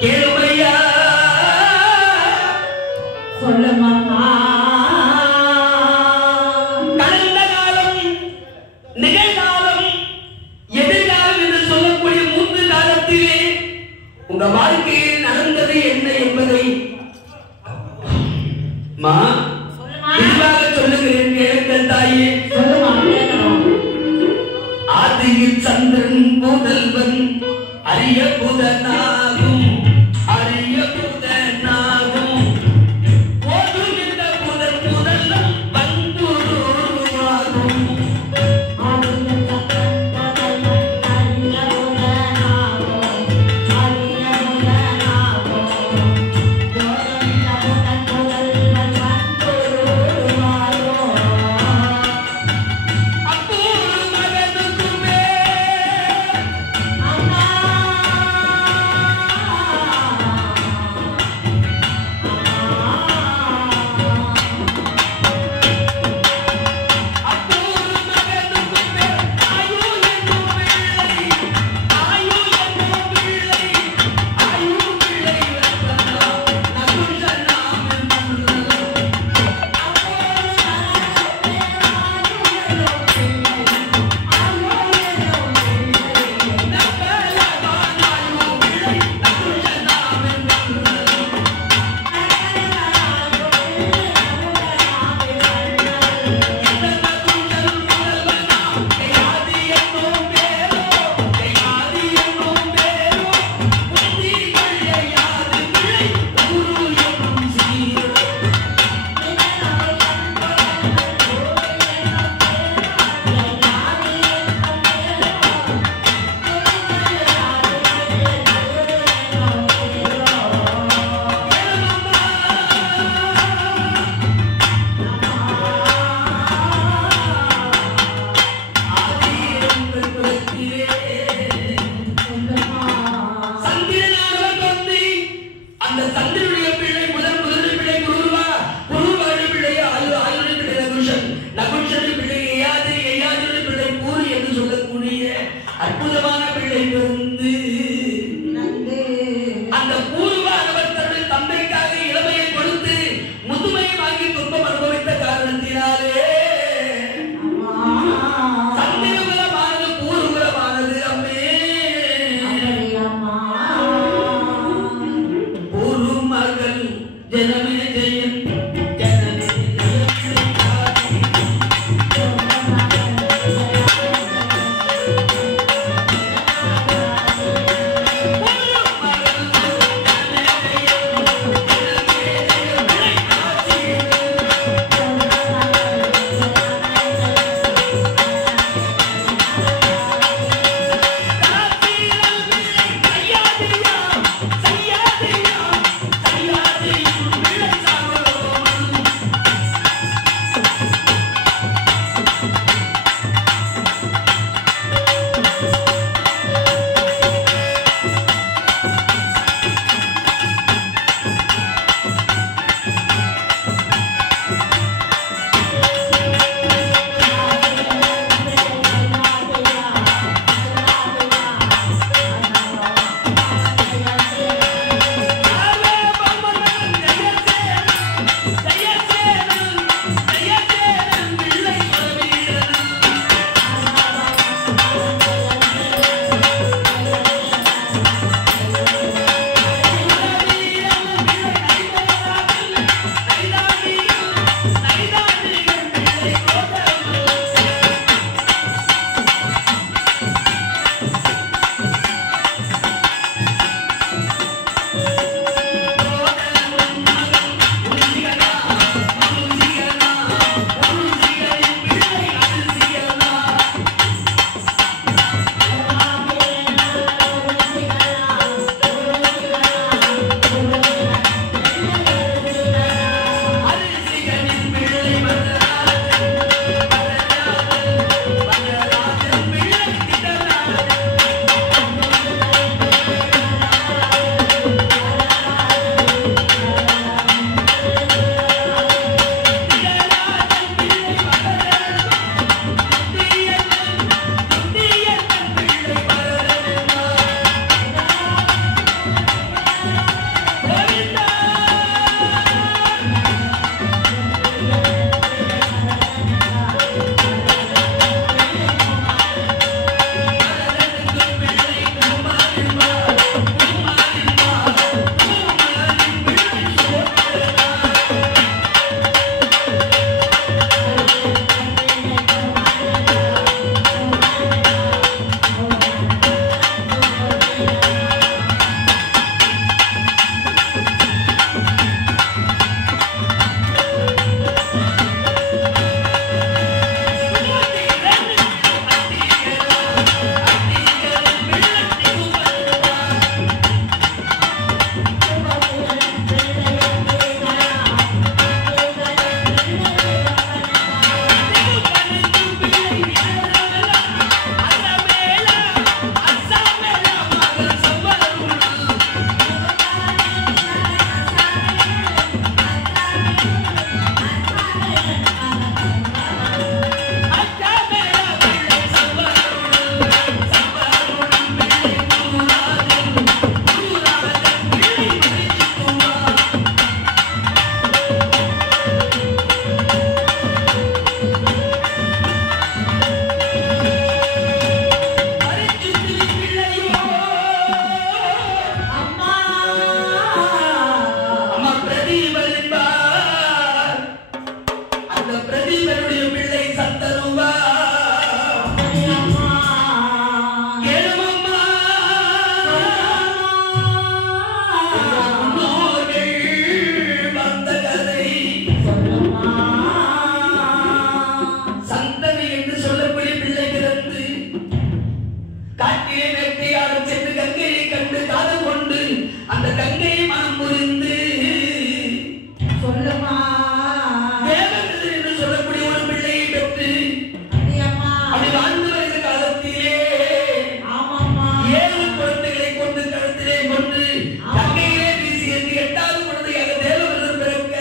கேளுமையா சொல்லுமா கடந்த காலம் நிகழ்காலம் எதிர்காலம் என்று சொல்லக்கூடிய 3 காலத்திலே உங்க வாழ்க்கையில் நடந்தது என்ன என்பதை சொல்லுகிறேன் கேளுங்கள் தாயே. ஆதியில் சந்திரன் முதல்வன் அரிய புதனாகும் அரிய புதனாகும் போதும் இந்த புதன் முதல்வன் வந்துருவாகும் அற்புதமான பிள்ளை வந்து அந்த பூர்வானவர் தன்னுடைய தந்தைக்காக இளமையை கொடுத்து முதுமையை வாங்கி துன்பம் அனுபவித்த காரணத்தினாலே சந்திரகுலமானது பூர்வகுலமானது. அம்மே பூர்வமகள் ஜனமே ஜெயன் அந்த கங்கையை மனம் புரிந்து சொல்லுமா தேவகதிர் என்று சொல்லக்கூடிய ஒரு பிள்ளையை பெற்று அப்படி வாழ்ந்து வருகிற காலத்திலே ஆமாம்மா 7 குழந்தைகளை கொண்டு கழுத்திலே கொண்டு கங்கையிலே வீசி என்று 8வது குழந்தையாக தேவகதிர் பிறக்க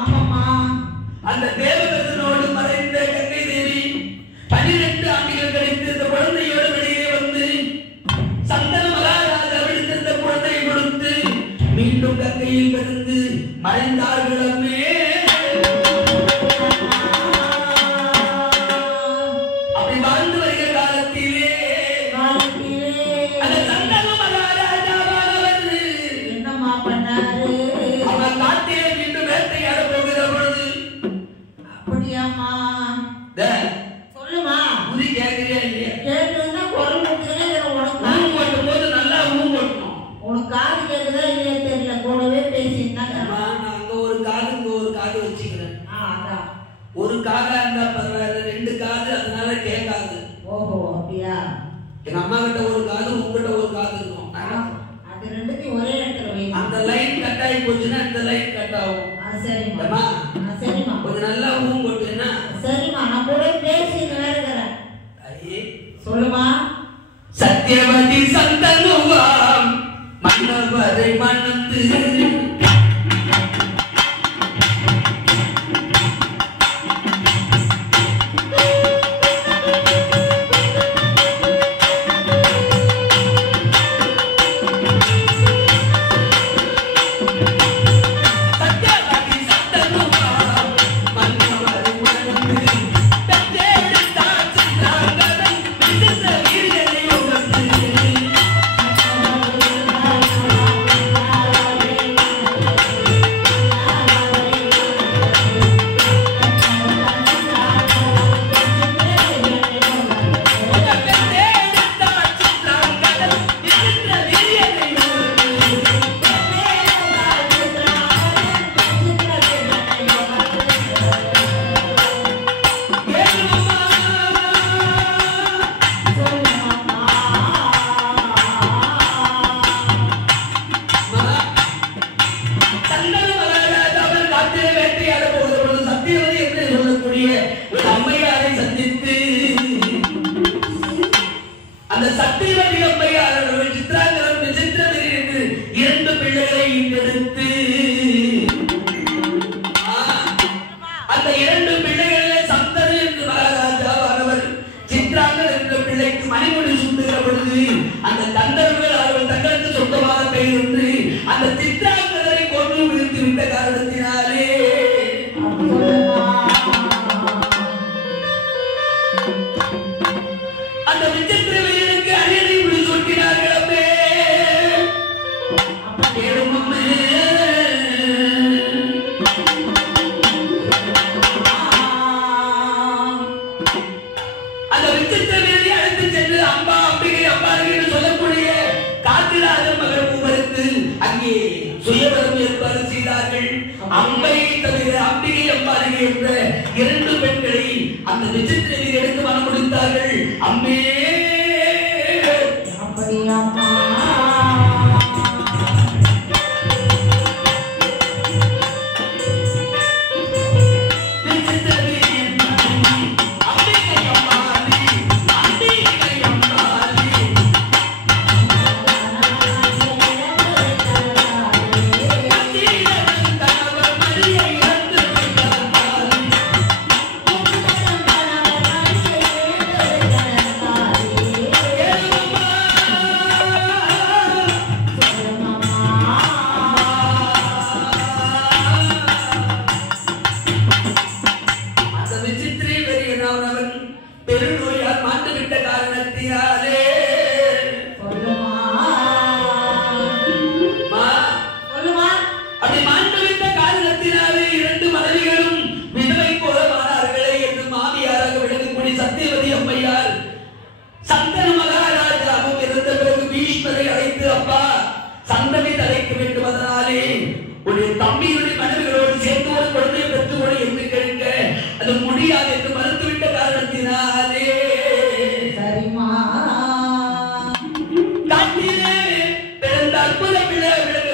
ஆமாம்மா அந்த தேவகதிரோடு மறைந்த கங்கை தேவி 12 ஆண்டுகள் கழித்து இந்த குழந்தையோடு வெளியே வந்து சந்தன மகாராஜாவிற்கு இந்த குழந்தையை கொடுத்து மீண்டும் கங்கையில் விழுந்து மறைந்தார்களே. அப்படி வாழ்ந்து வருகிற காலத்திலே அந்த சந்தன மகாராஜாவானவர் என்னம்மா பண்ணாரு? அவர் காட்டிலே மீண்டும் வேட்டையாட போகிற பொழுது அப்படியாம்மா சொல்லுமா புதி கேட்கிறியா இல்லையா? கேட்டுன்னா குரல் கொடுத்தீங்கன்னா உனக்கு ஊன் கொட்டும் போது நல்லா ஊன் கொட்டணும். உனக்கு காது கேட்குதா இல்லையா தெரியல, கூடவே பேசியிருந்தாங்க. நான் அங்க ஒரு காது இங்க ஒரு காது வச்சுக்கிறேன். அதான். ஒரு காதா இருந்தா பரவாயில்ல, 2 காது அதனால கேட்காது. ஓஹோ அப்படியா? எங்க அம்மா கிட்ட ஒரு காது உங்ககிட்ட ஒரு காது இருக்கும். அது ரெண்டுத்தையும் ஒரே இடத்துல வை. அந்த லைன் கட் ஆகி போச்சுன்னா இந்த லைன் கட் ஆகும். சரிம்மா சரிம்மா கொஞ்சம் நல்லா ஊன் கொட்டுன்னா சரிம்மா, நான் கூட பேசிட்டு வேற இருக்கிறேன். ஐயே சொல்லுமா. சத்யவதி சந்தனுவாம் மன்னவரை மணந்து அந்த சத்தியவதி அம்மையார் அவர்கள் சித்ராங்கரம் விசித்திரவதி என்று 2 பிள்ளைகளை ஈண்டெடுத்து அந்த 2 பிள்ளைகளிலே சந்தனு என்று மகாராஜாவானவர் சித்ராங்கர் என்ற பிள்ளைக்கு மணிமுடி சூட்டுகிற பொழுது அந்த கந்தர்கள் அவர்கள் தங்களுக்கு சொந்தமான பெயர் என்று அந்த சித்ராங்கரை கொண்டு விழுத்து விட்ட காரணத்தினாலே அந்த விசித்திரவதிக்கு அணியனை முடி சூட்டினார்கள். அந்த விசித்திரவதியை அழைத்து சென்று அம்பா அம்பிகை அம்பாள் என்று சொல்லக்கூடிய காத்திராஜன் மகள் மூவருக்கு அங்கே சுயவரம் ஏற்பாடு செய்தார்கள். அம்பையை தவிர அம்பிகை அம்பாளிகை என்ற 2 பெண்களை அந்த விசித்திரவதி எடுத்து மனம் முடித்தார்கள். அம்பே அப்படியாம்மா. பெருநோயால் மாண்டுவிட்ட காரணத்தினாலே அப்படி மாண்டுவிட்ட காரணத்தினாலே 2 மனைவிகளும் விதவை போலமானார்களே என்று மாமியாராக விளங்கக்கூடிய சத்தியவதி அம்மையார் சந்தன மகாராஜாவும் இருந்த பிறகு பீஷ்மரை அழைத்து, அப்பா சந்தனை தலைக்க வேண்டும், அதனாலே உடைய தம்பியுடைய மனைவிகளோடு சேர்ந்து ஒரு குழந்தையை பெற்றுக்கொள்ள என்று கேட்க அது முடியாது என்று மறுத்துவிட்ட காரணத்தினாலே காட்டிலே பிறந்த அற்புத பிள்ளை விளங்க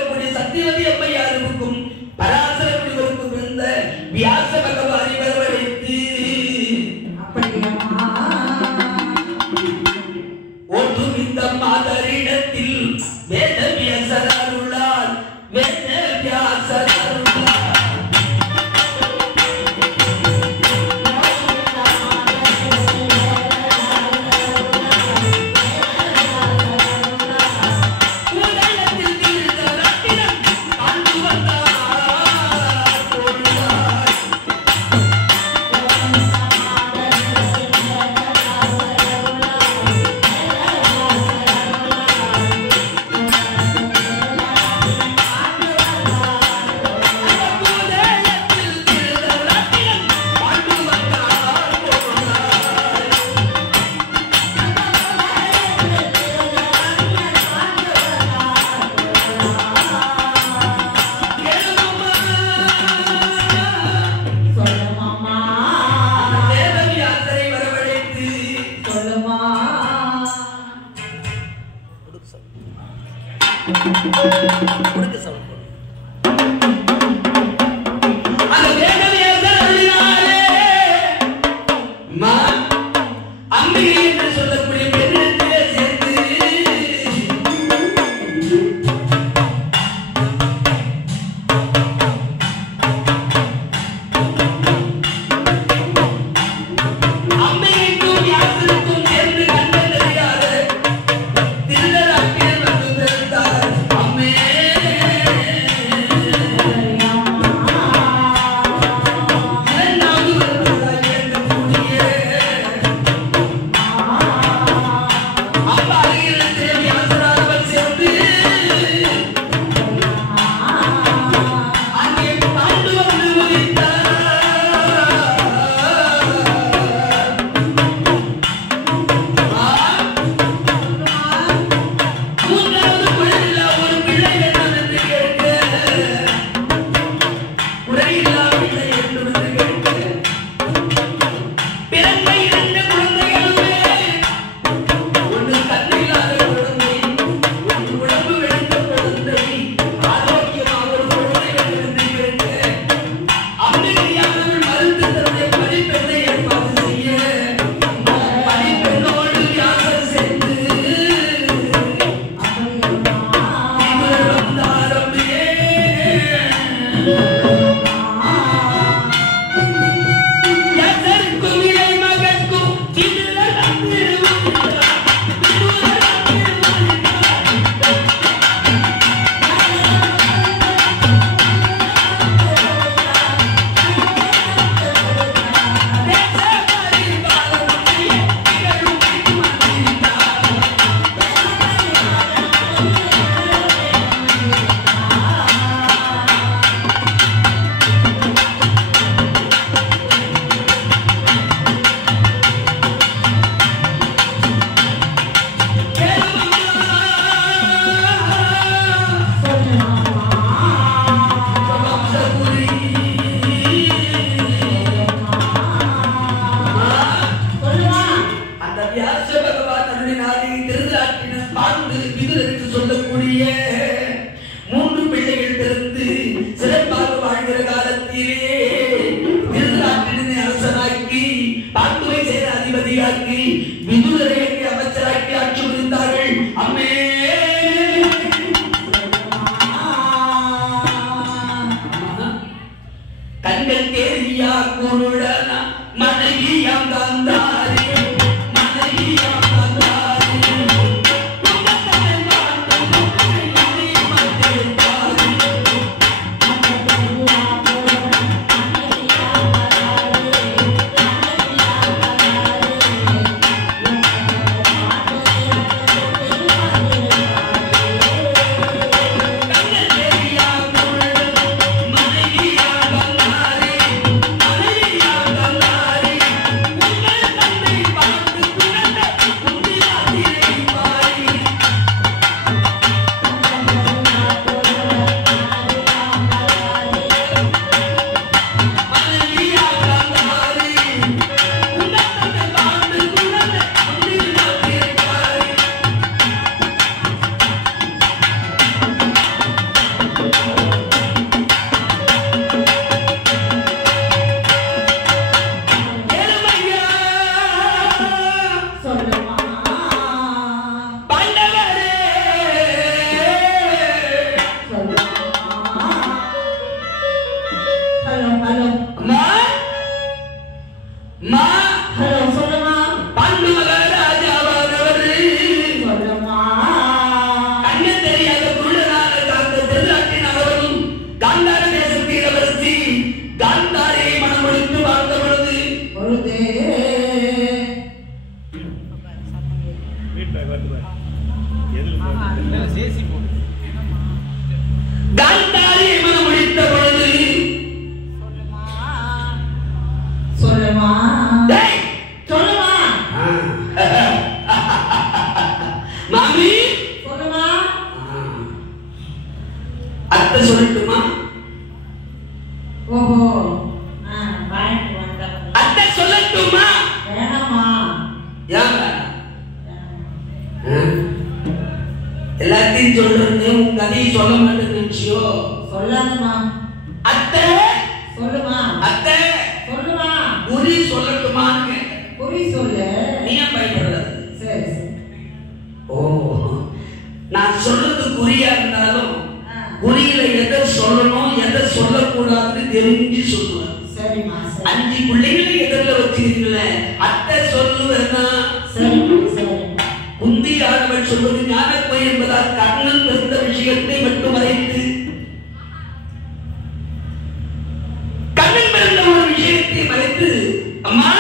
குருடனா மனைவியாம் தந்தாரி மனைவியாம் தந்தாரி எல்லாத்தையும் சொல்றது உங்க கதையை சொல்ல மாட்டேன்னு நினைச்சியோ? சொல்லாதமா. அத்தை சொல்லுமா. அத்தை சொல்லுமா. குறி சொல்லட்டுமான்னு. குறி சொல்லு. நீ ஏன் பயப்படுறது? சரி சரி. ஓ, நான் சொல்றது குறியா இருந்தாலும் குறியில எதை சொல்லணும் எதை சொல்லக்கூடாதுன்னு தெரிஞ்சு சொல்லுவேன். சரிமா. 5 பிள்ளைகளை எதிரில் வச்சிருக்கீங்களே, அத்தை சொல்லுவேன்னா குந்தியானவள் சொல்வது ஞானப்பை என்பதால் கண்ணன் பிறந்த விஷயத்தை மட்டும் மறைத்து கண்ணன் பிறந்த ஒரு விஷயத்தை மறைத்து அம்மா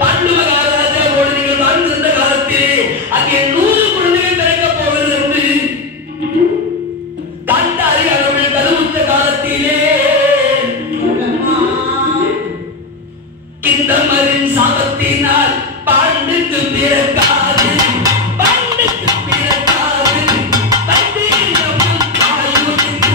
பாண்டு மகாராஜாவோடு நீங்கள் வாழ்ந்திருந்த காலத்திலே அங்கே 100 குழந்தைகள் பிறக்கப் போவது என்று காந்தாரி அவர்கள் கருவுற்ற காலத்திலே கிந்தமரின் சாபத்தினால் பாண்டுக்கு பிறக்காது பாண்டுக்கு பிறக்காது தண்ணீரமும் ஆயுதத்திற்கு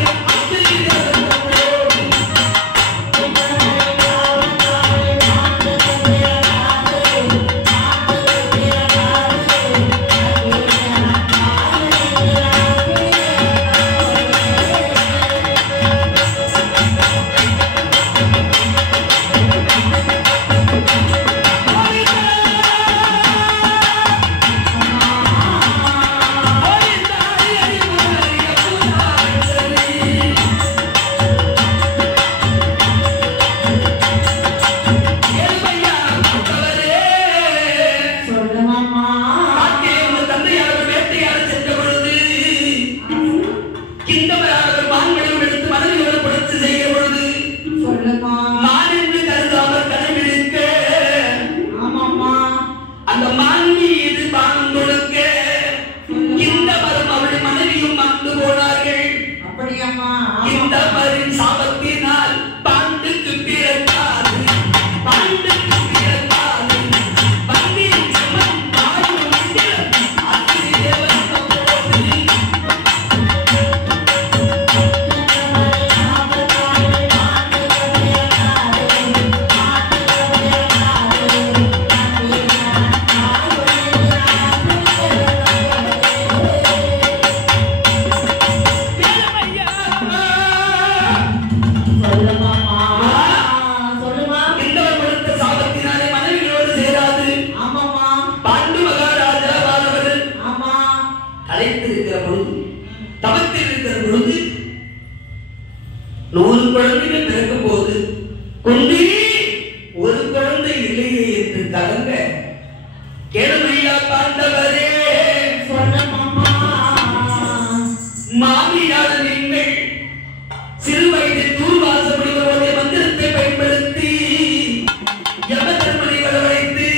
குந்தி ஒரு குழந்தை இல்லையே என்று கலங்க கேளுமையா பாண்டவரே மாமியார் நீங்கள் சிறு வயதில் தூர்வாசப்படி வருவதை மந்திரத்தை பயன்படுத்தி யமதர்மனை வரவழைத்து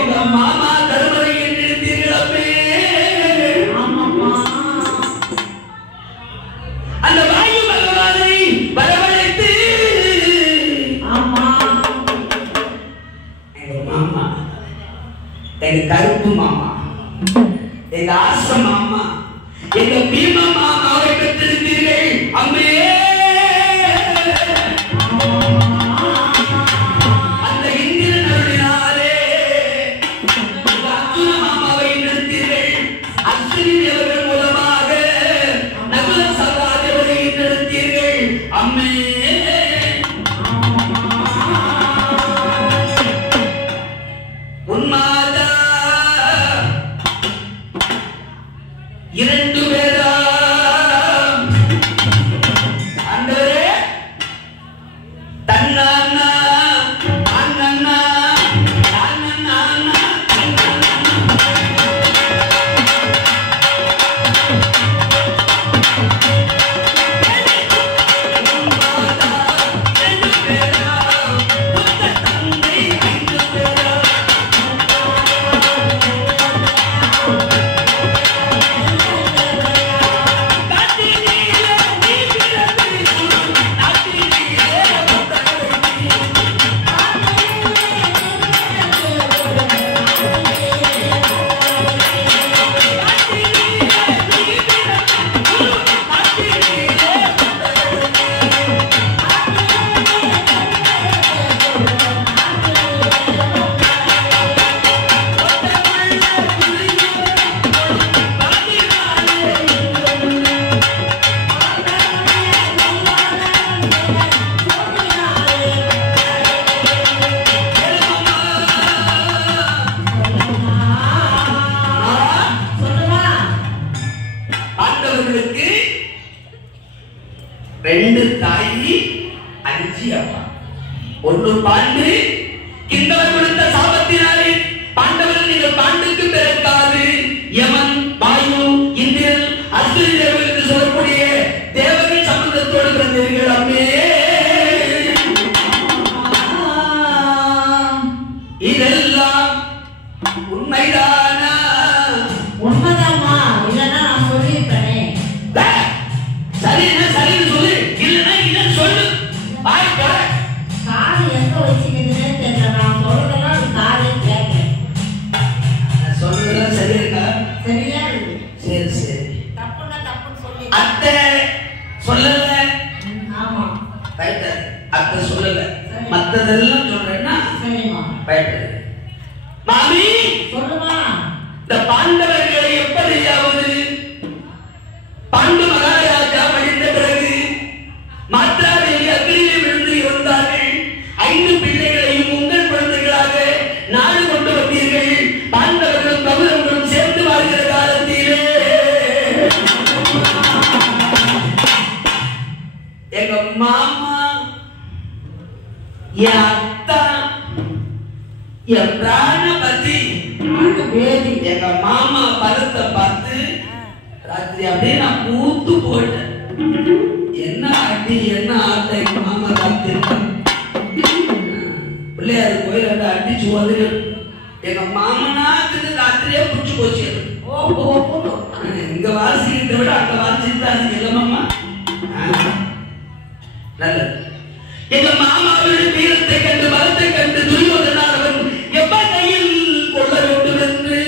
எங்க மாமா கருமறை என்றிருந்தீர்களே. அந்த வாயு பகவானை வரவழைத்து எங்க மாமா, எங்க கருப்பு மாமா, எங்க ஆச மாமா, எங்க பீமா மாமாவை பெற்றிருந்தீர்கள் அம்மே. அந்த இந்திரன் அருளினாலே அர்ஜுன மாமாவை நிறுத்தீர்கள். அஸ்வினி தேவர்கள் மூலமாக நகுல சகாதேவரை நிறுத்தீர்கள் அம்மே. உன்மாதா இரண்டு பேரா அண்டரே தன்னானா அண்ணன்னா அண்ணன்னா ரெண்டு பேரா புத்த தந்தை ரெண்டு பேரா ரெண்டு தாயி அஞ்சு அப்பா. ஒன்று பாண்டு கிண்டவர் கொடுத்த சாபத்தினாலே பாண்டவர்கள் நீங்கள் பாண்டுக்கு பிறக்காது யமன் வாயு இந்திரன் அஸ்வினி தேவர்கள் என்று சொல்லக்கூடிய தேவர்கள் சம்பந்தத்தோடு பிறந்தீர்கள் அம்மே. இதெல்லாம் உண்மைதானா? உண்மைதாமா, இல்லைன்னா நான் சொல்லியிருப்பேனே. சரின்னா சரின்னு சொல்லு, இல்லைன்னா இல்லைன்னு சொல்லு. காது எங்க வச்சுக்கிறதுனே தெரியல. நான் சொல்றதெல்லாம் நீ காதே கேட்க. சொல்றதெல்லாம் சரியா இருக்கா? சரியா இருக்கு. சரி சரி. தப்புன்னா தப்புன்னு சொல்லி. அத்தை சொல்லல. ஆமா. பயப்படாது. அத்தை சொல்லல. மத்ததெல்லாம் சொல்றேன்னா சரிம்மா. பயப்படாது. மாமி சொல்லுமா. இந்த பாண்டவர்களை எப்படியாவது பாண்டு மகாராஜா மடிந்த பிறகு மாத்ராதேவி அக்னியிலே விழுந்து இருந்தார்கள். 5 பிள்ளைகளையும் உங்கள் குழந்தைகளாக நாடு கொண்டு வந்தீர்கள். பாண்டவர்களும் கௌரவர்களும் சேர்ந்து வாழ்கிற காலத்திலே எங்க மாமா, என் அத்தா, என் பிராணபதி, எங்க மாமா பலத்தை பார்த்து ராத்திரி அப்படியே நான் பூத்து போயிட்டேன். என்ன ஆட்டி என்ன ஆட்ட எங்க மாமா ராத்திரி பிள்ளையாரு கோயில அடிச்சு வந்து எங்க மாமனாக்கு ராத்திரியே புடிச்சு போச்சு. இங்க வாசிக்கிறத விட அங்க வாசிட்டு அது இல்ல மாமா. நல்லது. எங்க மாமாவுடைய வீரத்தை கண்டு பலத்தை கண்டு துரியோதனானவன் எப்ப கையில் கொள்ள வேண்டும் என்று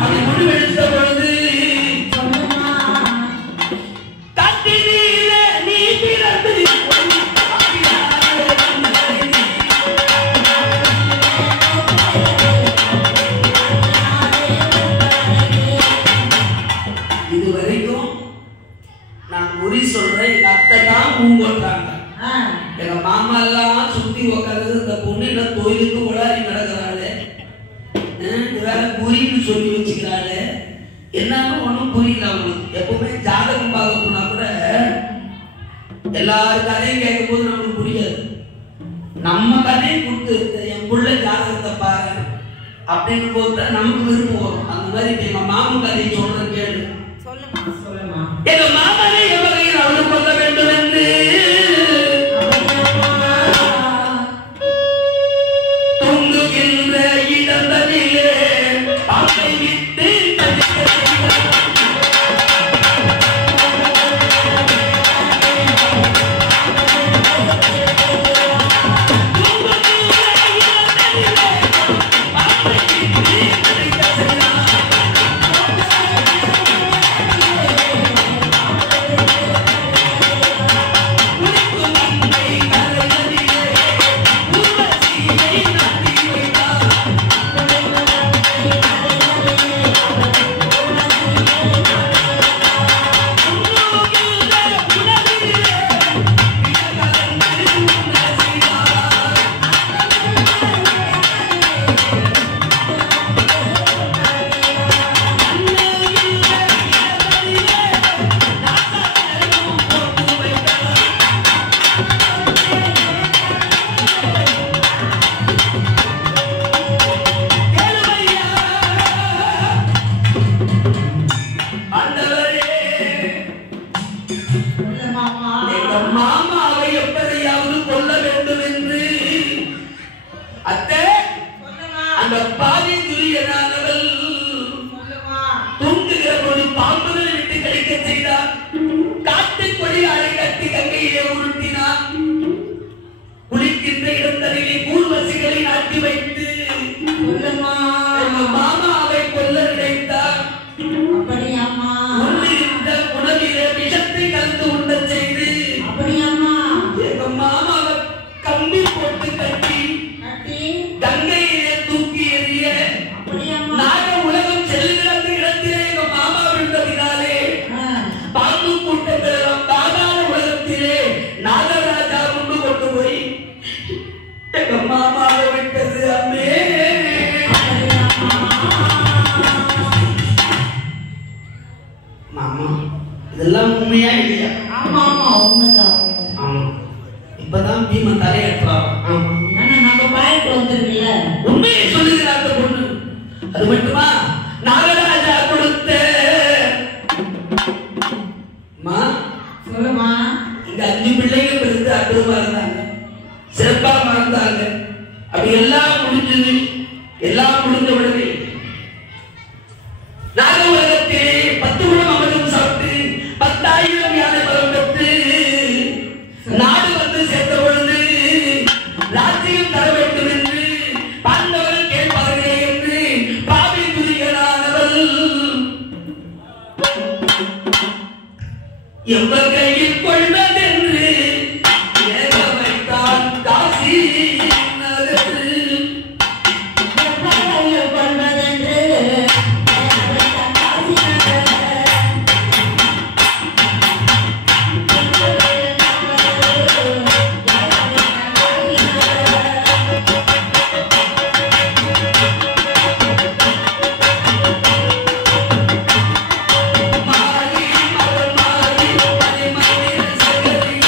அப்படி முடிவெடுத்த பொழுது கத்தினிலே நீ பிறந்து இதுவரைக்கும் நான் குறி சொல்றேன். எங்க அத்தை தான் பூங்கொட்டாங்க. எங்க மாமா எல்லாம் சுத்தி உக்காந்து இந்த பொண்ணு என்ன தொழிலுக்கு உடாரி நடக்கிறாள், வேற குறின்னு சொல்லி வச்சுக்கிறாள். என்னன்னு ஒண்ணும் புரியல அவங்களுக்கு. எப்பவுமே ஜாதகம் பார்க்க போனா கூட எல்லாரும் கதையும் கேட்கும் போது நமக்கு புரியாது. நம்ம கதையை கொடுத்து என் புள்ள ஜாதகத்தை பாரு அப்படின்னு போது நமக்கு விருப்பம் வரும். அந்த மாதிரி எங்க மாமன் கதையை சொல்ற கேளு. சொல்லுமா எங்க மாமனை எவரையும் அவனு கொள்ள வேண்டும் என்று தூங்குகின்ற இடங்களிலே பாம்பை விட்டு இதெல்லாம் உண்மையா இல்லையா? ஆமா ஆமா உண்மைதான். ஆமா இப்பதான் பீம தலையேற்றான். நம்ம பாயிண்ட் வந்துருக்குல்ல, உண்மையை சொல்லுகிறார் அந்த பொண்ணு. அது மட்டுமா நாகராஜா கொடுத்த சொல்லுமா இங்க 5 பிள்ளைகள் இருந்து அற்புதமா இருந்தாங்க, சிறப்பா மறந்தாங்க. அப்படி எல்லாம் முடிஞ்சது. எல்லாம் முடிந்த உடனே நாக உலகத்திலே 10 குடம் அமிர்தம் சாப்பிட்டு 10,000 யானை பலம் பெற்று நாடு வந்து சேர்ந்த பொழுது ராஜ்யம் தர வேண்டும் என்று பாண்டவர்கள் கேட்பார்களே என்று பாவி துதிகளானவள் எவர் கையில் கொள்வதென்று ஏக வைத்தான் காசி மாறி மகள் மாறி மணி மணி சகரி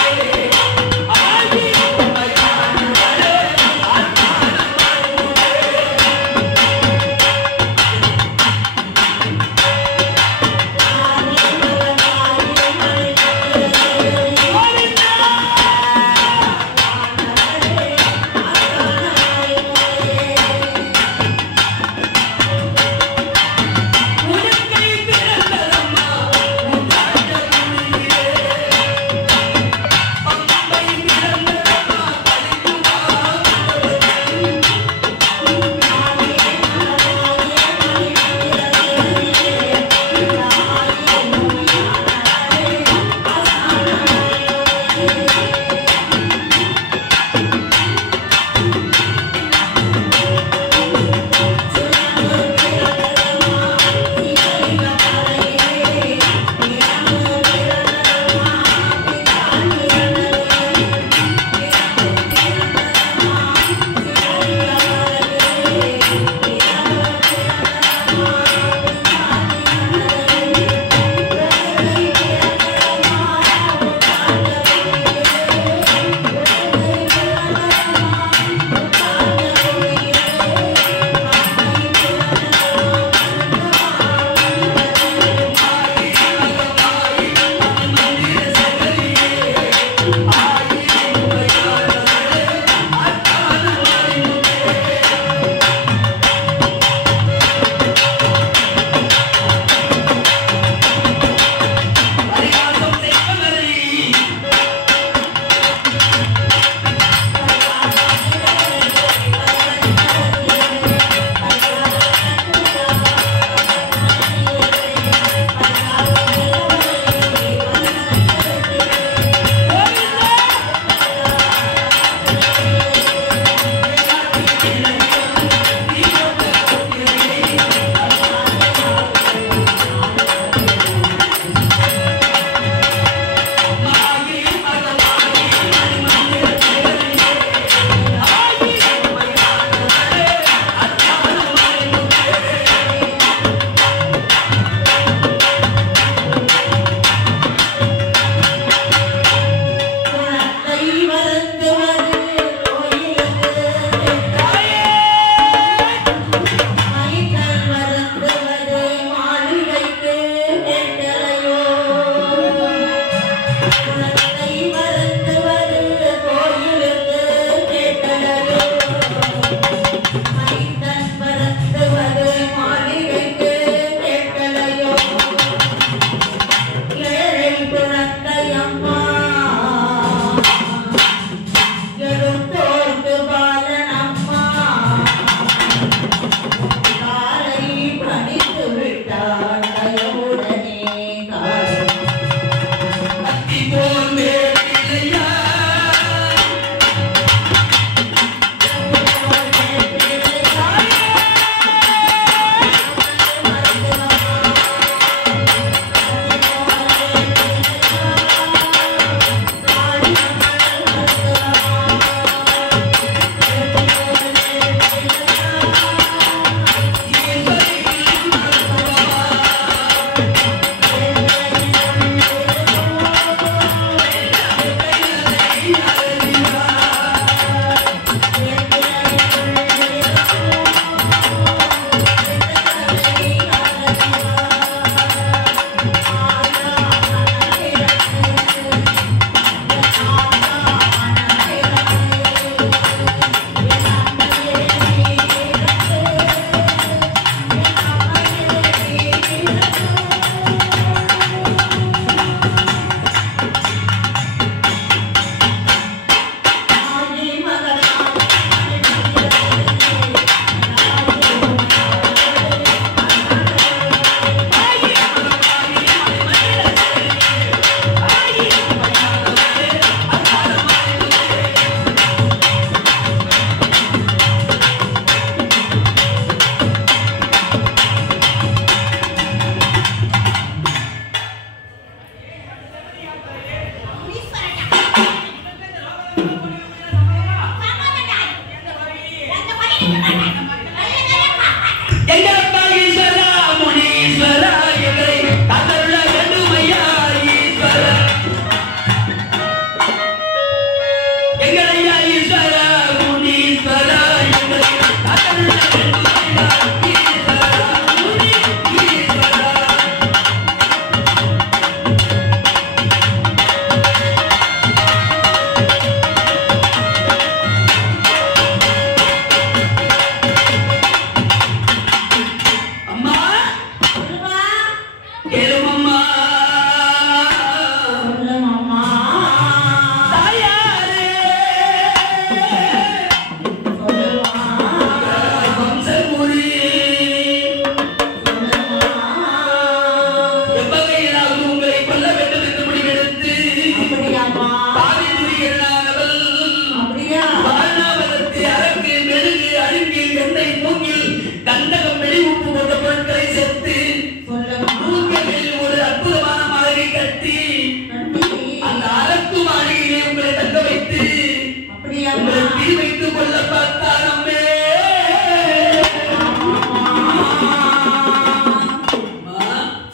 கொள்ள பார்த்தார் அம்மே.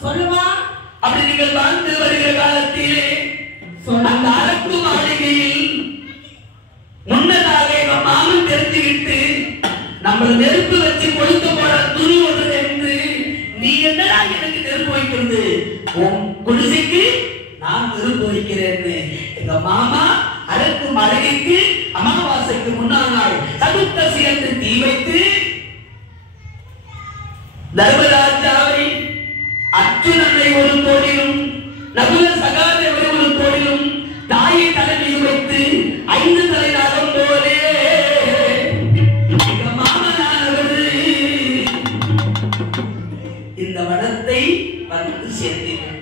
சொல்லுமா. அப்படி நீங்கள் வாழ்ந்து வருகிற காலத்திலே அந்த அரக்கு மாளிகையில் முன்னதாக எங்க மாமன் தெரிஞ்சுக்கிட்டு நம்மள நெருப்பு வச்சு கொளுத்து போற துணியோடு என்று நீ என்னடா எனக்கு நெருப்பு வைக்கிறது, உன் குடிசைக்கு நான் நெருப்பு வைக்கிறேன்னு எங்க மாமா அரக்கு மாளிகைக்கு அமாவாசைக்கு முன்னாள் நாள் சதுர்த்தசி என்று தீ வைத்து தர்மராஜாவை அர்ஜுனனை ஒரு தோளிலும் நகுல சகாதேவனை ஒரு தோளிலும் தாயை தலைமையில் வைத்து 5 தலை நாகம் போலே மாமனானவர் இந்த வனத்தை வந்து சேர்த்தீர்கள்.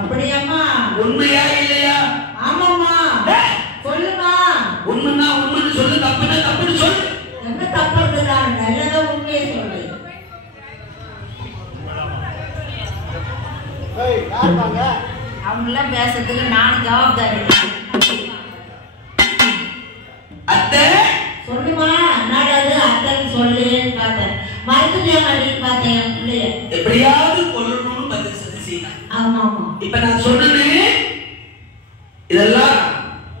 அப்படியாம்மா? உண்மையா இல்லையா? ஆமாம்மா. சொல்லுமா. உண்மைன்னா உண்மைன்னு சொல்லு, தப்புன்னா தப்புன்னு சொல்லு. என்ன தப்புறதுதான்? நல்லதா உண்மையை சொல்லு. அவங்களாம் பேசுறதுக்கு நான் ஜவாப்தாரி. அத்தை சொல்லுமா. என்னடாது அத்தைன்னு சொல்லுன்னு பார்த்தேன். மறந்துட்டியா அப்படின்னு பார்த்தேன் என் பிள்ளைய. எப்படியாவது கொல்லணும்னு பதில் சரி செய்யலாம். ஆமா ஆமா. இப்ப நான் சொன்னேன் இதெல்லாம்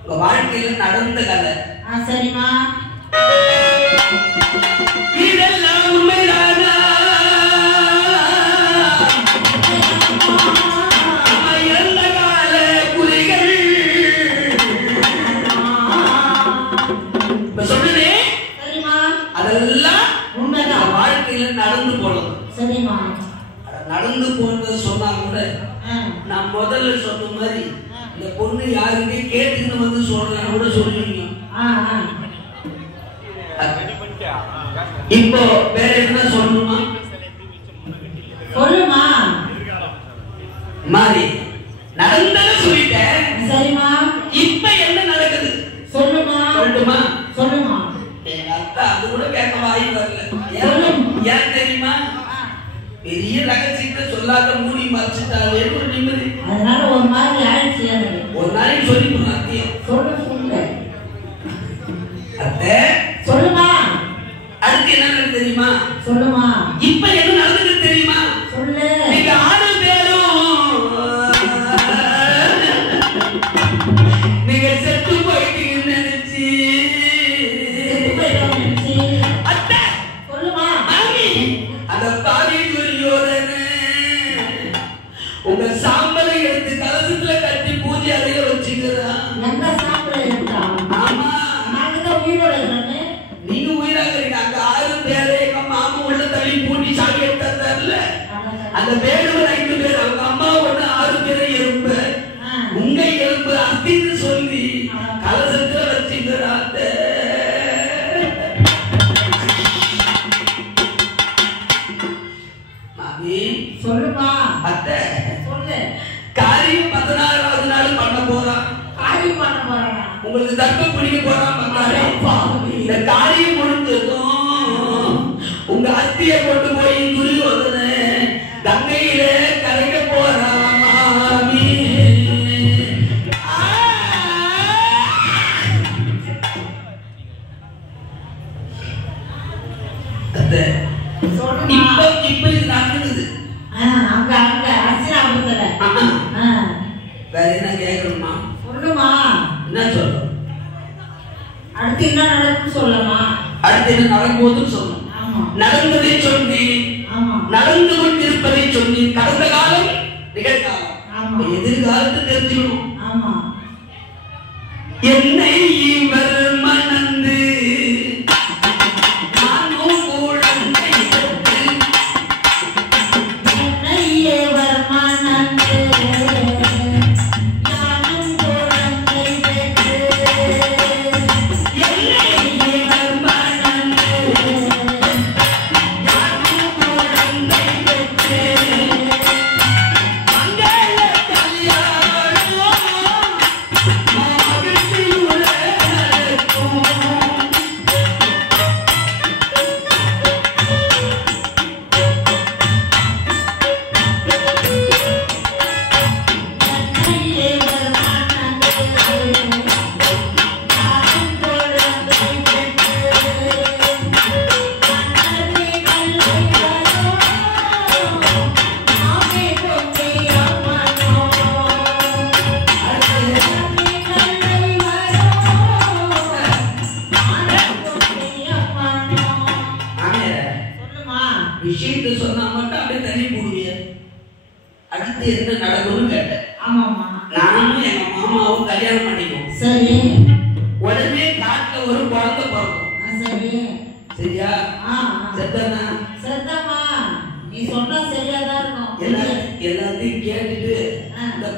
உங்க வாழ்க்கையில நடந்த கதை. சரிம்மா. இதெல்லாம் உண்மைதானா? இறந்த கால குறிகள். இப்ப சொன்னேன். சரிம்மா. அதெல்லாம் உண்மைதான். வாழ்க்கையில நடந்து போனது. சரிம்மா. நடந்து போனது சொன்னா கூட நான் முதல்ல சொன்ன மாதிரி இந்த பொண்ணு யாருமே கேட்டுன்னு வந்து சொல்றேன் கூட சொல்லுவீங்க. இப்போ வேற என்ன சொல்லணுமா? சொல்லுமா. மாதிரி நடந்தத சொல்லிட்டேன். சரிம்மா. இப்ப என்ன நடக்குது சொல்லுமா. சொல்லட்டுமா? சொல்லுமா. எங்க அத்தா அது கூட கேட்க வாய் வரல. ஏன் தெரியுமா? பெரிய ரகசியத்தை சொல்லாத மூடி மறைச்சிட்டாலே ஒரு நிம்மதி. அதனால ஒரு மாதிரி ஆயிடுச்சு. ஒரு நாளைக்கு சொல்லி போனாத்தியம். சொல்லு சொல்லு. அத்தை சொல்லுமா. அடுத்து என்ன நடக்குது தெரியுமா? சொல்லுமா. இப்ப என்ன நடக்குது தெரியுமா? சொல்லு. நீங்க 6 பேரும் நீங்க செத்து போயிட்டீங்கன்னு நினைச்சு. அத்தை சொல்லுமா. அந்த பாவி துரியோதனு உங்க சாம்பலை எடுத்து கலசத்துல கட்டி பூஜை அறைய வச்சுக்கிறான். எந்த சாம்பலை எடுத்தா? ஆமா, நாங்க தான் உயிரோட இருக்கிறோமே. நீங்க உயிராக இருக்கீங்க. அங்க 6 பேரை எங்க மாமா உள்ள தள்ளி பூட்டி சாவி எடுத்தார்ல, அந்த வேடுவர் 5 பேர், அவங்க அம்மா ஒண்ணு 6 பேரை எறும்பு உங்க எறும்பு அத்தின்னு சொல்லி கலசத்துல வச்சுக்கிறான். சொல்லுமா. அத்தை சொல்லு. காரியம் 16வது நாள் பண்ண போறான். காரியம் பண்ண போறானா? உங்களுக்கு தர்ப்பம் பிடிக்க போறான். இந்த காரியம் முடிஞ்சதும் உங்க அத்தியை கொண்டு போய் துரியோதன கங்கையில கரைக்க போறான் மாமி. அத்தை இப்ப இது நடக்குது. அங்க அங்க அர்ச்சனாபுரத்துல. வேற என்ன கேட்கணுமா? சொல்லுமா. என்ன சொல்லணும்? அடுத்து என்ன நடக்கும்னு சொல்லமா. அடுத்து என்ன நடக்கும்போதுன்னு சொல்லணும். ஆமா. நடந்ததை சொல்லி ஆமா. நடந்து கொண்டிருப்பதை சொல்லி கடந்த காலம் நிகழ்காலம். ஆமா. எதிர்காலத்தை தெரிஞ்சுக்கணும். ஆமா. என்னை இவர் மணந்து நானும் குழந்தை பெற்று. என்னை இவர் மணந்து நானும் குழந்தை பெற்று. என்னை இவர் மணந்து நானும் குழந்தை பெற்று. மங்கள கல்யாணம் மகிழ்ச்சியுடன்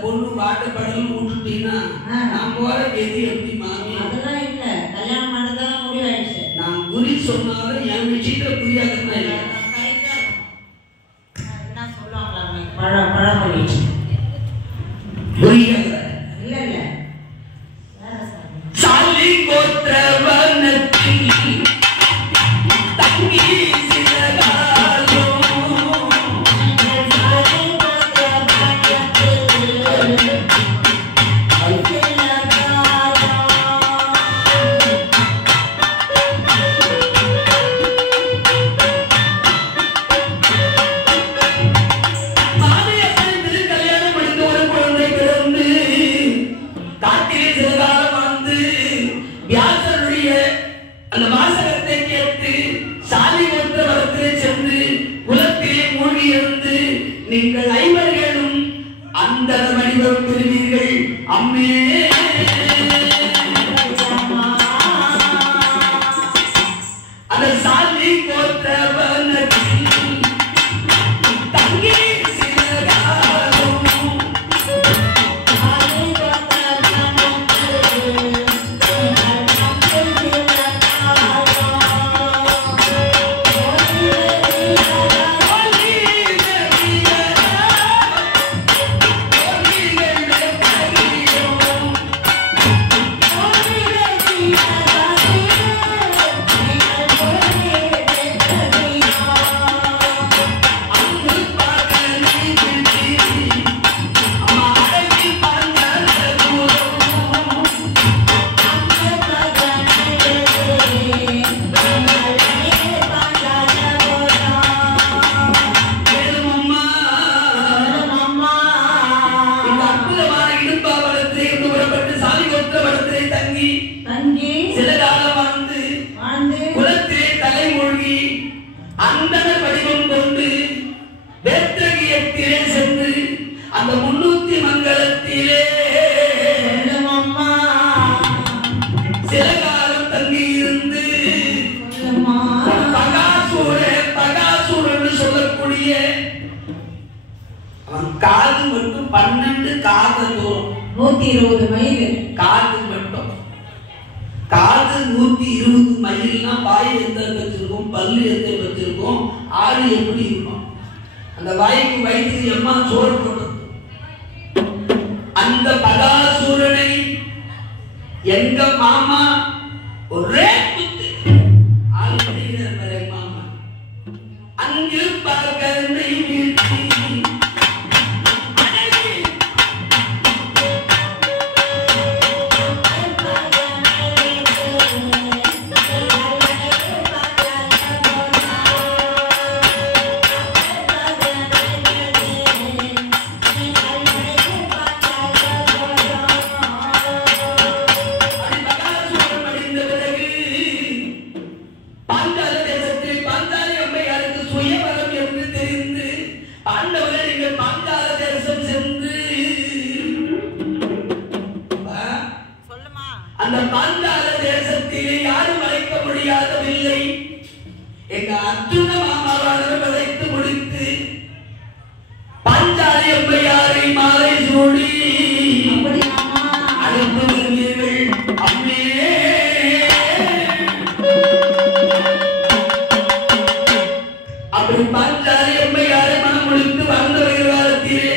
பொண்ணு பாட்டு படலும் விட்டுட்டீங்கன்னா நான் போற கதி எப்படி மாமி? அதெல்லாம் இல்ல, கல்யாணம் பண்ணதான் முடிவாயிடுச்சு. நான் குறி சொன்னாலும் என் விஷயத்துல புரியாதுன்னா இல்லை. என்ன சொல்லுவாங்களா பழமொழி? புரியாத இல்ல இல்ல சாலி கோத்திரவனத்தில் தங்கி அந்த வாசகத்தை கேட்டு சாலி கோத்திரவனத்திலே சென்று குலத்திலே மூழ்கி இருந்து நீங்கள் ஐவர்களும் அந்த வடிவம் பெறுவீர்கள். அம்மே அந்த சாலி கோத்திரவனத்தில் தங்கி அந்த 300 மங்கலத்திலே சில காலம் தங்கி இருந்து பகாசூரன் சொல்லக்கூடிய அவன் காது மட்டும் 12 காதல் தூரம் 120 மைல் காது மட்டும். காது 120 மைல்னா வாய் எந்த வச்சிருக்கும், பல்லு எந்த வச்சிருக்கும், ஆடு எப்படி இருக்கும்? அந்த வாய்க்கு வயிற்று எம்மா சோறு போட்டது. அந்த பகாசூரனை எங்க மாமா ஒரே குத்து ஆளுநர் மாமா அங்கு பகனை வீழ்த்தி அந்த பாஞ்சால தேசத்திலே யாரும் அழைக்க முடியாதவில்லை. எங்க அர்ஜுன மாமாவாளர் வளைத்து முடித்து பாஞ்சாலி அம்மையாரை மாலை சூடி அழைத்து வருவீர்கள். அம்மே அப்படி பாஞ்சாலி அம்மையாரை மனம் முடித்து வந்த காலத்திலே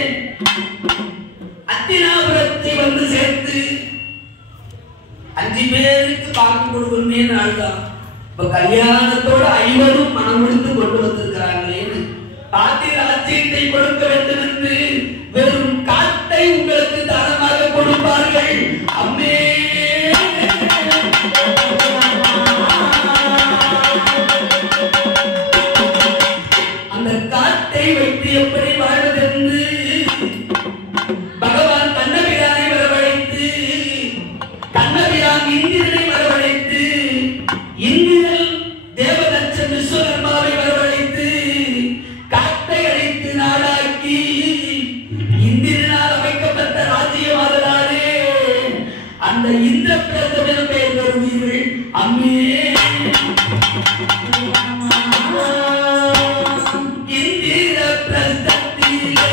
அத்தினாபுரத்தை வந்து சேர்த்து 5 பேருக்கு பாக்கு கொடுக்கணுமே நாள்தான். இப்ப கல்யாணத்தோட 5 மனம் முடித்து கொண்டு வந்திருக்கிறாங்களேன்னு பாத்திர அச்சீட்டை கொடுக்க வேண்டும் என்று வெறும் காட்டை உங்களுக்கு தானமாக கொடுப்பார்கள். அம்மே அந்த காட்டை வைத்து எப்படி வாழ்வதென்று பகவான் கண்ணபிரானை வரவழைத்து கண்ணபிரான் இந்திரனை வரவழைத்து இந்திரன் தேவதச்சன் விஸ்வகர்மாவை வரவழைத்து காட்டை அழைத்து நாடாக்கி இந்திரனால் அமைக்கப்பட்ட ராஜ்யமாதலாலே அந்த இந்திர பிரதமர் பெயர் வருவீர்கள். அம்மே இந்திர பிரதத்திலே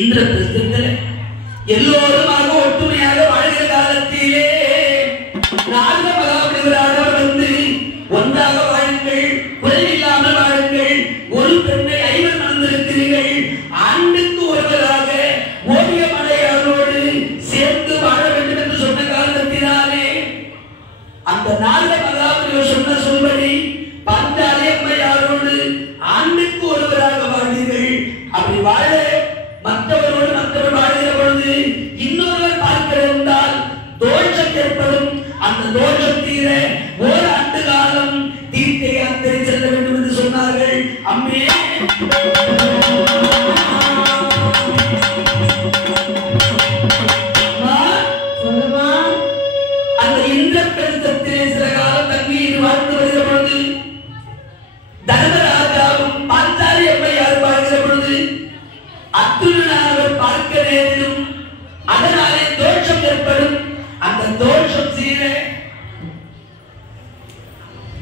இந்திரபிரஸ்தத்தில் எல்லோருமாக ஒற்றுமையாக வாழ்கிற காலத்திலே நாரத மகாமுனிவரானவர் வந்து ஒன்றாக வாழுங்கள், குறைவில்லாமல் வாழுங்கள், ஒரு பெண்ணை 5 மணந்திருக்கிறீர்கள், ஆண்டுக்கு ஒருவராக ஓவிய மலையாளோடு சேர்ந்து வாழ வேண்டும் என்று சொன்ன காரணத்தினாலே அந்த நாரத மகாமுனிவர் சொன்ன சொல்படி பாஞ்சாலி அம்மையாரோடு ஆண்டுக்கு ஒருவராக வாழ்வீர்கள். அப்படி வாழ மற்றவரோடு மற்றவர் வாழ்கிற பொழுது இன்னொருவர் பார்க்க இருந்தால் தோஷம் ஏற்படும். அந்த தோஷம் தீர ஓராண்டு காலம் தீர்த்த யாத்திரை செல்ல வேண்டும் என்று சொன்னார்கள். அம்மே அந்த இந்திரபிரஸ்தத்திலே சில காலம் தங்கியில் வாழ்ந்து வருகிற பொழுது தர்மராஜாவும் பாஞ்சாலி அம்மையார் வாழ்கிற பொழுது அத்துணனானவர் பார்க்க நேரிடும். அதனாலே தோஷம் ஏற்படும். அந்த தோஷம் சீர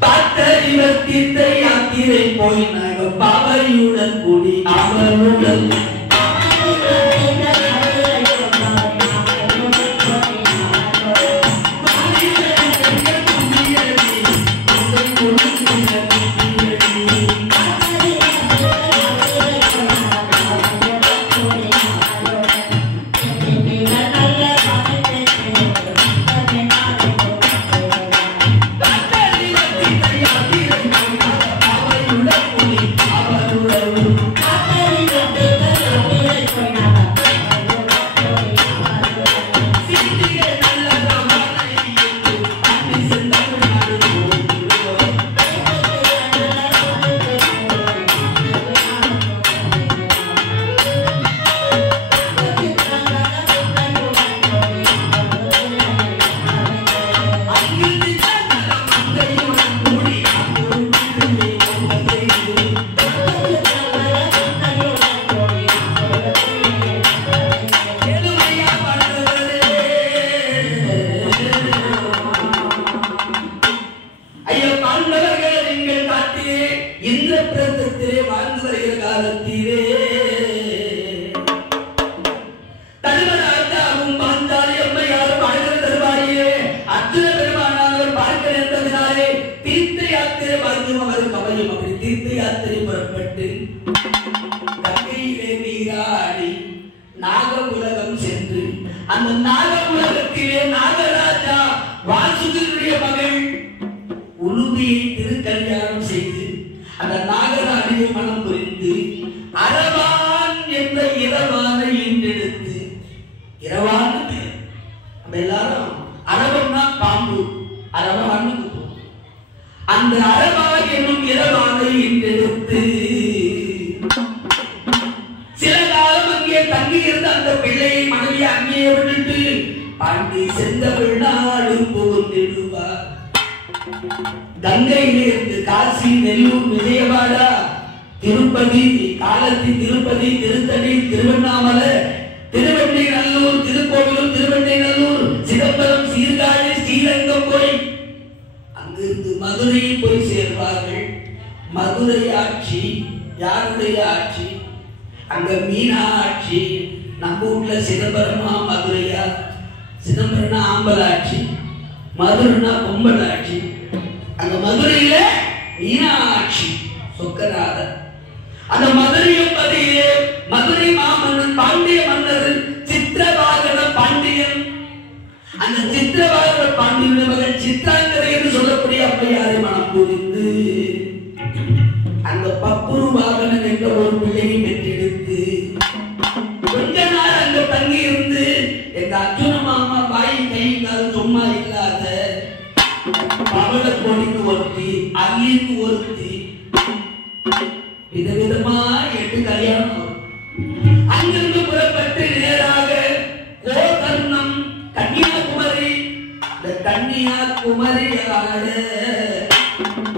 பார்த்த இவர் தீர்த்த யாத்திரை போய் நாங்கள் பாவையுடன் கூடி அவருடன் இந்திரபிரஸ்தத்திலே வாழ்ந்து வருகிற காலத்திலே தர்மராஜாவும் பாஞ்சாலி அம்மையாரும் வாழ்கிற தருவாயிலே அர்ஜுன பெருமானார் பார்க்க நேர்ந்ததினாலே தீர்த்த யாத்திரை வாழ்ந்தும் அவருக்கு அமையும். அப்படி தீர்த்த யாத்திரை புறப்பட்டு கங்கையிலே நீராடி நாக உலகம் சென்று அந்த நாக உலகத்திலே நாகராஜா வாசுகியுடைய மகள் உலுபியை திருக்கல்யாணம் செய்து அந்த நாகராணியை மனம் புரிந்து அரவான் என்ற இரவானை ஈண்டெடுத்து, இரவான் பேர் நம்ம எல்லாரும் அரவன்னா பாம்பு, அரவான்னு அந்த அரவா என்னும் இரவானை ஈண்டெடுத்து சில காலம் அங்கே தங்கி இருந்த அந்த பிள்ளையை மனைவியை அங்கேயே விட்டுட்டு பாண்டி செந்தமிழ்நாடு புகுந்திடுவார். கங்கையிலிருந்து காசி, நெல்லூர், விஜயவாடா, திருப்பதி, காலத்தி, திருப்பதி, திருத்தணி, திருவண்ணாமலை, திருவெண்ணைநல்லூர், திருக்கோவிலூர், திருவெண்ணைநல்லூர், சிதம்பரம், சீர்காழி, ஸ்ரீரங்கம் போய் அங்கிருந்து மதுரையில் போய் சேர்வார்கள். மதுரை ஆட்சி யாருடைய ஆட்சி? அங்க மீனாட்சி. நம்ம ஊர்ல சிதம்பரமா மதுரையா? சிதம்பரம்னா ஆம்பலாட்சி, மதுரைனா பொம்பலாட்சி. அந்த மதுரையில மீனாட்சி சொக்கநாதர். அந்த மதுரையும் பதிலே மதுரை மாமன்னன் பாண்டிய மன்னர் சித்திரவாகன பாண்டியன். அந்த சித்திரவாகன பாண்டியனுடைய மகள் சித்தாங்கரை என்று சொல்லக்கூடிய அம்மையாரை மனம் புரிந்து அந்த பப்புரு வாகனன் என்ற ஒரு பிள்ளையை பெற்றெடுத்து கொஞ்ச நாள் அங்க தங்கி இருந்து எங்க அர்ஜுன மாமா பாய் கை கால் சும்மா இல்லாத பவள கொடிக்கு ஒருத்தி, அள்ளிக்கு ஒருத்தி, விதவிதமா 8 கல்யாணம் வரும். அங்கிருந்து புறப்பட்டு நேராக கோகர்ணம், கன்னியாகுமரி. இந்த கன்னியாகுமரியாட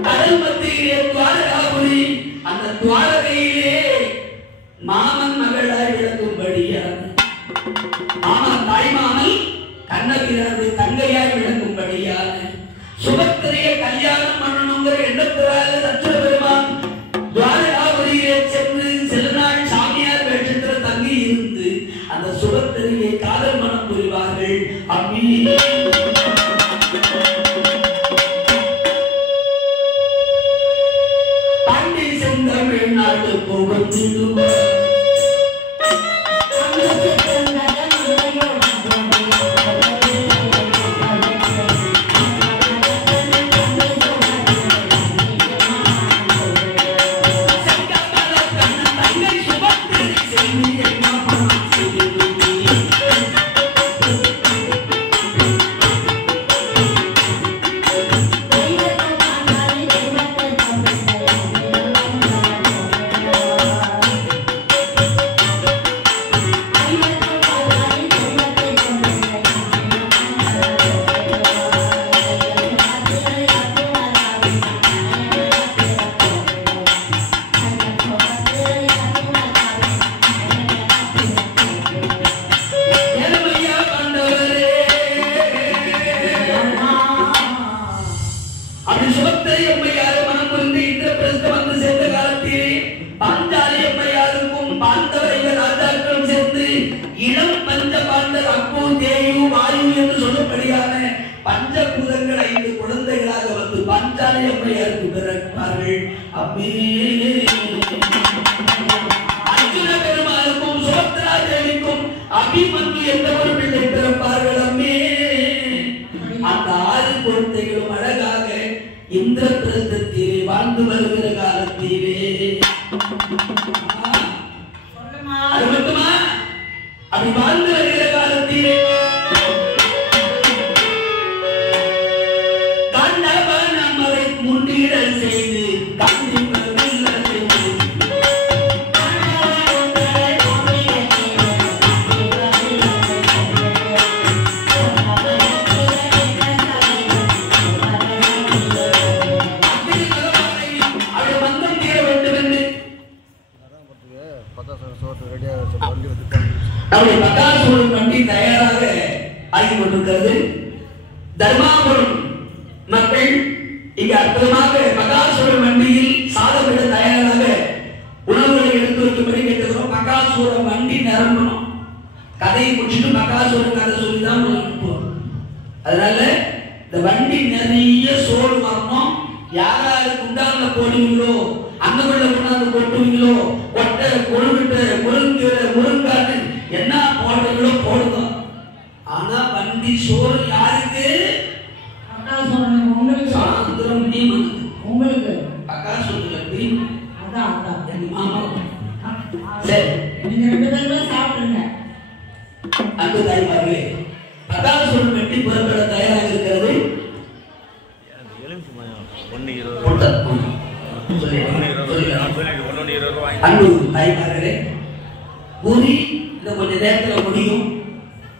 கடல் மத்தியிலே துவாரகாபுரி. அந்த துவாரகையிலே மாமன் மகளாய் விளங்கும்படியான மாமன் தாய்மாமல் கண்ணகிராருடைய தங்கையாய் விளங்கும்படியான சுபத்திரைய கல்யாணம் பண்ணணுங்கிற எண்ணத்தினால அர்ஜுன பெருமான் துவாரகாபுரியிலே சென்று சில நாள் சாமியார் வேஷத்தில் தங்கி இருந்து பஞ்சபூதங்கள் 5 குழந்தைகளாக வந்து பாஞ்சாலி அம்மையாருக்கு பிறப்பார்கள். அம்மே அர்ஜுன பெருமாளுக்கும் சுபத்ரா தேவிக்கும் அபிமன்யு என்ற ஒரு பிள்ளை பிறப்பார்கள். அம்மே அந்த 6 குழந்தைகளும் அழகாக இந்திரபிரஸ்தத்திலே வாழ்ந்து வருகிற காலத்திலே அது மட்டுமா அப்படி வாழ்ந்து வருகிற காலத்திலே கண்டவனமரை முன்னிடல் செய்து பகாசுரன் வண்டி தயாராக ஆகி கொண்டிருக்கிறது. தர்மாபுரம் மக்கள் இங்க அற்புதமாக பகாசுரன் வண்டியில் சாதமிட தயாராக உணவுகளை எடுத்து வைக்கும்படி கேட்டுக்கிறோம். பகாசுரன் வண்டி நிரம்பணும். கதையை முடிச்சுட்டு பகாசுரன் கதை சொல்லிதான் அனுப்புவோம். அதனால இந்த வண்டி நிறைய சோறு வரணும். யாராருக்கு உண்டான போடுவீங்களோ அங்கக்குள்ள கொண்டாந்து கொட்டுவீங்களோ கொட்டை கொழுவிட்டு முருங்காட்டு என்ன போடுறீங்களோ போடுங்க. ஆனா வண்டி சோறு யாருக்கு? சாந்திரம் உங்களுக்கு பகாசுரன் சரி நீங்க 2 பேருமே சாப்பிடுங்க. அன்பு தாய்மார்களே, பகாசுரன் வெட்டி புறப்பட தயாராக இருக்கிறது. அன்பு தாய்மார்களே, குறி இந்த கொஞ்ச நேரத்தில் முடியும்.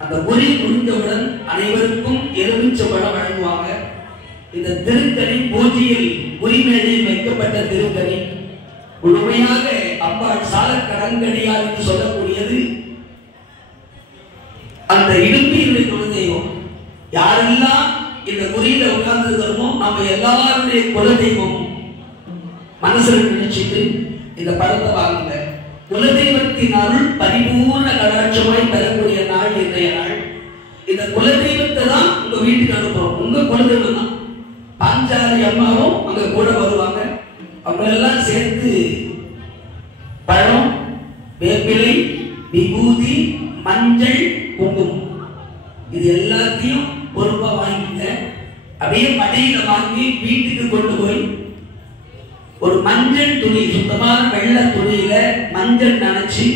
அந்த குறி முடிந்தவுடன் அனைவருக்கும் எலுமிச்சம்பழம் வழங்குவாங்க. இந்த திருக்கணி பூஜையில் உரிமையில் வைக்கப்பட்ட திருக்கணி முழுமையாக அம்பாள் சால கடங்கடியார் என்று சொல்லக்கூடியது. அந்த இடும்பியுடைய குலதெய்வம் யாரெல்லாம் இந்த குறியில உட்கார்ந்துருக்கிறோமோ நம்ம எல்லாருடைய குலதெய்வம் மனசுல நினைச்சிட்டு இந்த படத்தை வாங்குங்க. குலதெய்வத்தின் அருள் பரிபூர்ண கடாட்சமாய் பெறக்கூடிய நாள் இன்றைய நாள். இந்த குலதெய்வத்தை தான் உங்க வீட்டுக்கு அனுப்புறோம். உங்க குலதெய்வம் தான். பாஞ்சாலி அம்மாவும் அங்க கூட வருவாங்க. அவங்க எல்லாம் சேர்த்து பழம், வேப்பிலை, விபூதி, மஞ்சள், குங்குமம் இது எல்லாத்தையும் பொறுப்பா வாங்கிங்க. அப்படியே மடியில வாங்கி வீட்டுக்கு கொண்டு போய் ஒரு மஞ்சள் துணி, சுத்தமான வெள்ளை துணியில மஞ்சள் நனைச்சு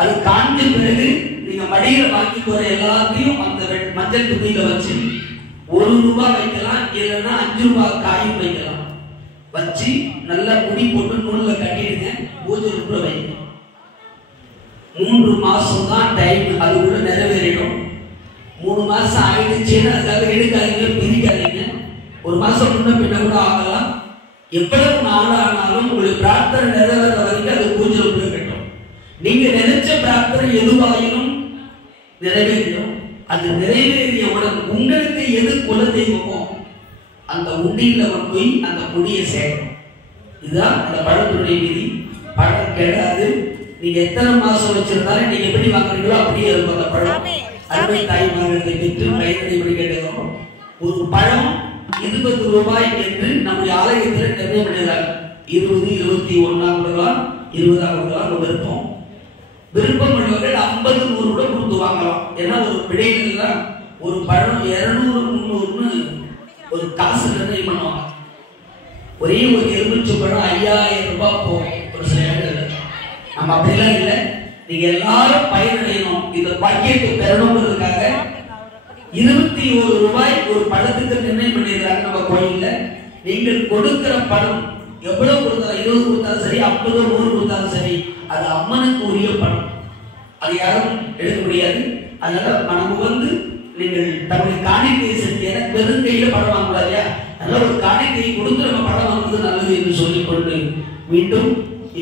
அது காஞ்ச பிறகு நீங்க மடியில வாங்கி போற எல்லாத்தையும் அந்த மஞ்சள் துணியில வச்சு 1 ரூபாய் வைக்கலாம், இல்லைன்னா 5 ரூபாய் காயும் வைக்கலாம். வச்சு நல்லா முடி போட்டு நூல்ல கட்டிடுங்க. பூஜை ரூபாய் வைங்க. 3 மாசம் தான் டைம். அது கூட நிறைவேறிடும். 3 மாசம் ஆயிடுச்சுன்னு அதுக்காக எடுக்காதீங்க, பிரிக்காதீங்க. 1 மாசம் முன்ன பின்ன கூட ஆகலாம். எவ்வளவு நாள் ஆனாலும் உங்களுக்கு பிரார்த்தனை நிறைவேற வரைக்கும் அது பூஜை ரூபாய் கட்டும். நீங்க நினைச்ச பிரார்த்தனை எதுவாயினும் நிறைவேறிடும். அது நிறைவேறியவுடன் உங்களுக்கு எது குல தெய்வமோ அந்த உண்டியில போய் அந்த கொடியை சேரும். இதுதான் அந்த பழத்துடைய விதி. பழம் கெடாது. நீங்க எத்தனை மாசம் வச்சிருந்தாலும் நீங்க எப்படி வாங்குறீங்களோ அப்படியே இருக்கும் அந்த பழம். அருமை தாய்மார்களை பெற்று பயனடைபடி கேட்டுக்கிறோம். ஒரு பழம் 20 ரூபாய் என்று நம்முடைய ஆலயத்தில் நிர்ணயம் பண்ணிடுறாங்க. 20, 21 கொடுக்கலாம், 20 கொடுக்கலாம். விருப்பம் விருப்பம் உள்ளவர்கள் 50, 100 கூட கொடுத்து வாங்கலாம். ஏன்னா ஒரு விடையில ஒரு பழம் 200, 300 ஒரு காசு நிர்ணயம் பண்ணுவாங்க. ஒரே ஒரு எலுமிச்சை பழம் 5000 ரூபாய் போகும் ஒரு சில இடங்கள்ல. நம்ம அப்படிலாம் இல்லை. நீங்க எல்லாரும் பயனடையணும், இந்த பாக்கியத்தை பெறணுங்கிறதுக்காக 21 ரூபாய் ஒரு பழத்துக்கு நிர்ணயம் பண்ணிடுறாங்க நம்ம கோயில்ல. நீங்கள் கொடுக்கிற பழம் எவ்வளவு கொடுத்தாலும் 20 கொடுத்தாலும் சரி, 50, 100 கொடுத்தாலும் சரி, அது அம்மனுக்கு உரிய பணம். அது யாரும் எடுக்க முடியாது. அதனால மனம் வந்து நீங்கள் தன்னுடைய காணிக்கையை செலுத்தி, ஏன்னா பெருங்கையில பணம் வாங்கலாம் இல்லையா? அதனால ஒரு காணிக்கையை கொடுத்து நம்ம பணம் வாங்குறது நல்லது என்று சொல்லிக்கொண்டு மீண்டும்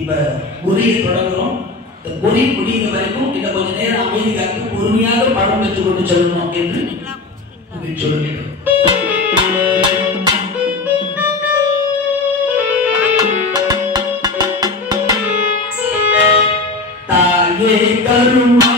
இப்ப குறியை தொடங்குறோம். இந்த குறி முடிகிற வரைக்கும் இன்னும் கொஞ்ச நேரம் அமைதி காத்து பொறுமையாக பணம் பெற்றுக் கொண்டு செல்லணும் என்று சொல்லுகிறோம். தாயே கருமா